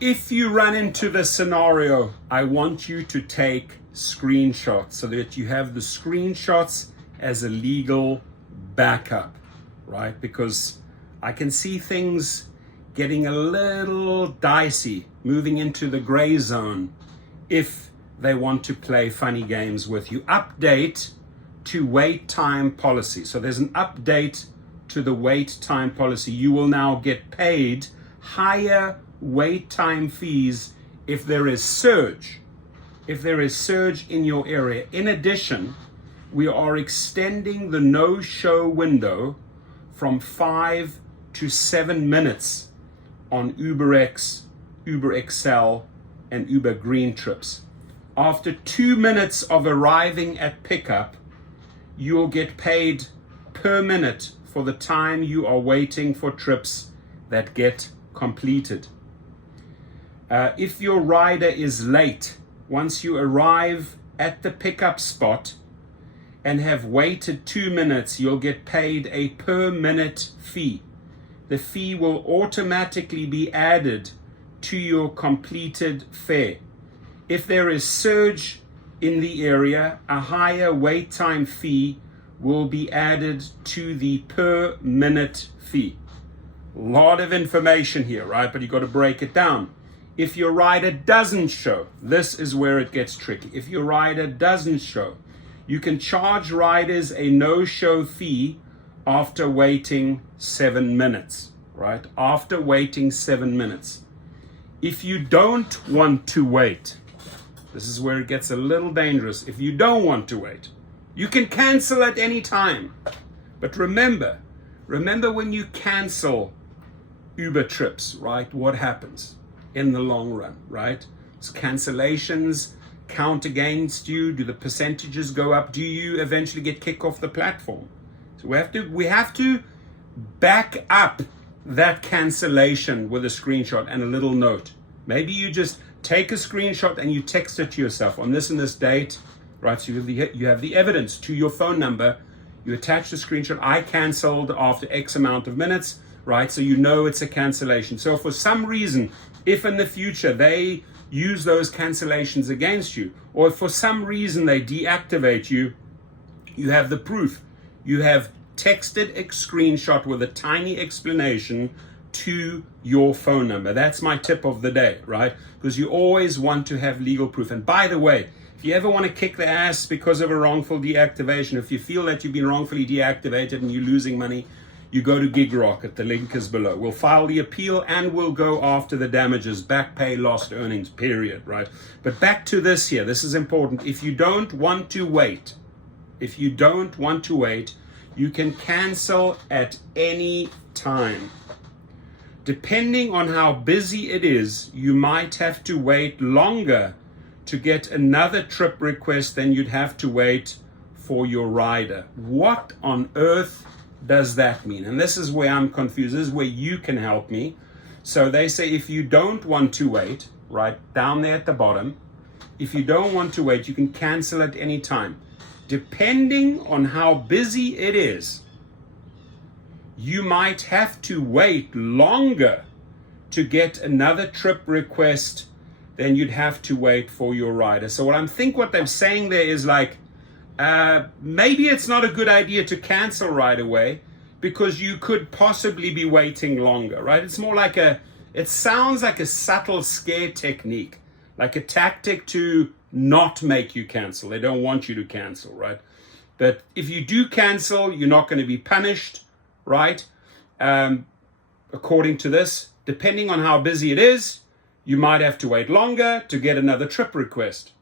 If you run into this scenario, I want you to take screenshots so that you have the screenshots as a legal backup, right? Because I can see things getting a little dicey, moving into the gray zone if they want to play funny games with you. Update to wait time policy. So there's an update to the wait time policy. You will now get paid higher wait time fees if there is surge. If there is surge in your area. In addition, we are extending the no-show window from 5 to 7 minutes on UberX, Uber XL, and Uber Green trips. After 2 minutes of arriving at pickup, you'll get paid per minute for the time you are waiting for trips that get completed. If your rider is late, once you arrive at the pickup spot and have waited 2 minutes, you'll get paid a per minute fee. The fee will automatically be added to your completed fare. If there is surge in the area, a higher wait time fee will be added to the per minute fee. A lot of information here, right? But you got to break it down. If your rider doesn't show, this is where it gets tricky. If your rider doesn't show, you can charge riders a no-show fee after waiting 7 minutes, right? After waiting 7 minutes. If you don't want to wait, this is where it gets a little dangerous. If you don't want to wait, you can cancel at any time. But remember when you cancel Uber trips, right? What happens in the long run, right? It's cancellations count against you. Do the percentages go up? Do you eventually get kicked off the platform? So we have to back up that cancellation with a screenshot and a little note. Maybe you just take a screenshot and you text it to yourself on this and this date, right? So you have the evidence to your phone number. You attach the screenshot. I canceled after X amount of minutes, right? So you know it's a cancellation. So for some reason, if in the future they use those cancellations against you, or if for some reason they deactivate you, you have the proof. You have texted a screenshot with a tiny explanation to your phone number. That's my tip of the day, right? Because you always want to have legal proof. And by the way, if you ever want to kick the ass because of a wrongful deactivation, if you feel that you've been wrongfully deactivated and you're losing money, you go to Gig Rocket. The link is below. We'll file the appeal and we'll go after the damages, back pay, lost earnings, period, right? But back to this here. This is important. If you don't want to wait, you can cancel at any time. Depending on how busy it is, you might have to wait longer to get another trip request than you'd have to wait for your rider. What on earth does that mean? And this is where I'm confused. This is where you can help me. So they say if you don't want to wait, right down there at the bottom, if you don't want to wait, you can cancel at any time. Depending on how busy it is, you might have to wait longer to get another trip request than you'd have to wait for your rider. So what they're saying there is like, maybe it's not a good idea to cancel right away because you could possibly be waiting longer, right? It's more like it sounds like a subtle scare technique, like a tactic to not make you cancel. They don't want you to cancel, right? But if you do cancel, you're not going to be punished, right? According to this, depending on how busy it is, you might have to wait longer to get another trip request.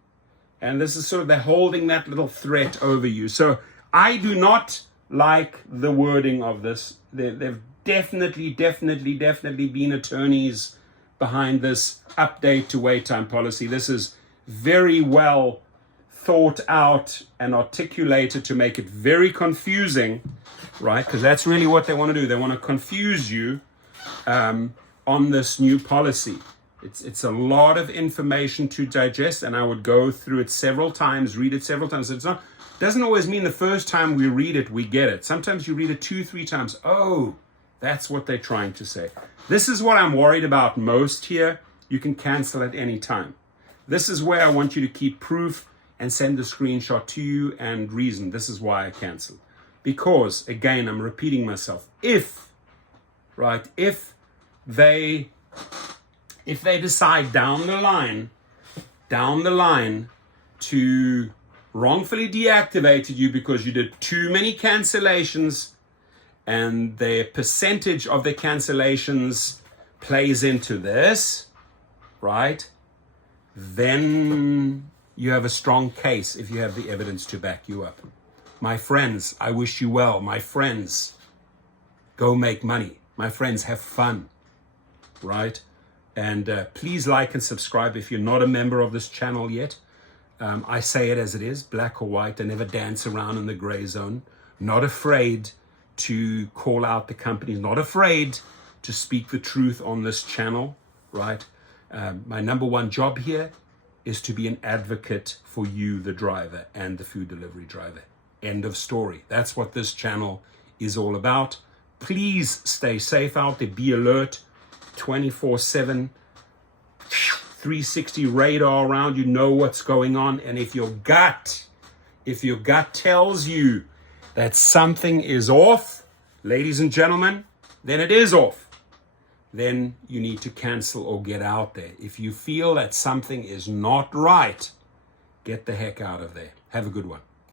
And this is sort of they're holding that little threat over you. So I do not like the wording of this. There've definitely been attorneys behind this update to wait time policy. This is very well thought out and articulated to make it very confusing, right? Because that's really what they want to do. They want to confuse you on this new policy. It's a lot of information to digest, and I would go through it several times, read it several times. Doesn't always mean the first time we read it, we get it. Sometimes you read it 2-3 times. Oh, that's what they're trying to say. This is what I'm worried about most here. You can cancel at any time. This is where I want you to keep proof and send the screenshot to you and reason. This is why I canceled. Because, again, I'm repeating myself. If they decide down the line to wrongfully deactivate you because you did too many cancellations, and their percentage of the cancellations plays into this, right? Then you have a strong case if you have the evidence to back you up. My friends, I wish you well. My friends, go make money. My friends, have fun, right? And please like and subscribe if you're not a member of this channel yet. I say it as it is, black or white. I never dance around in the gray zone. Not afraid to call out the companies, not afraid to speak the truth on this channel, right? My number one job here is to be an advocate for you, the driver, and the food delivery driver. End of story. That's what this channel is all about. Please stay safe out there. Be alert, 24/7, 360 radar around you. Know what's going on. And if your gut tells you that something is off, ladies and gentlemen, then it is off. Then you need to cancel or get out there. If you feel that something is not right, get the heck out of there. Have a good one.